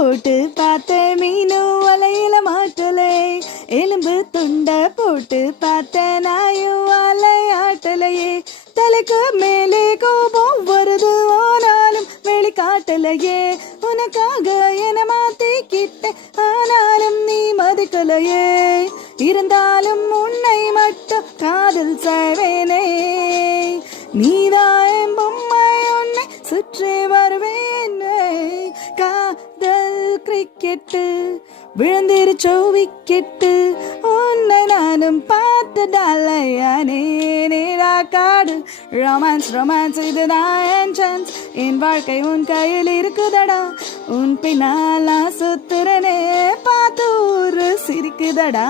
போட்டு பார்த்தேன் மீனும் வலையில மாட்டலே, எலும்பு துண்ட போட்டு பார்த்தேன் நாயும் வலையாட்டலையே, தலைக்கு மேலே கோபம் வருது ஆனாலும் வெளிக்காட்டலையே, உனக்காக என மாத்திக்கிட்ட ஆனாலும் நீ மதிக்கலையே, இருந்தாலும் உன்னை மட்டும் காதல் செய்வேனே, நீதான் பொம்மை உன்னை சுற்றி வருவேனே, காதல் கிரிக்கெட்டு விழுந்திருச்சோ விக்கெட்டு, உன்னை நானும் பார்த்ததாலையானே, நேரா காடு ரொமான்ஸ் ரொமான்ஸ் இதுதான் என் சான்ஸ், என் வாழ்க்கை உன் கையில் இருக்குதடா, உன் பின்னாலா சுத்துறனே பார்த்து ஒரு சிரிக்குதடா.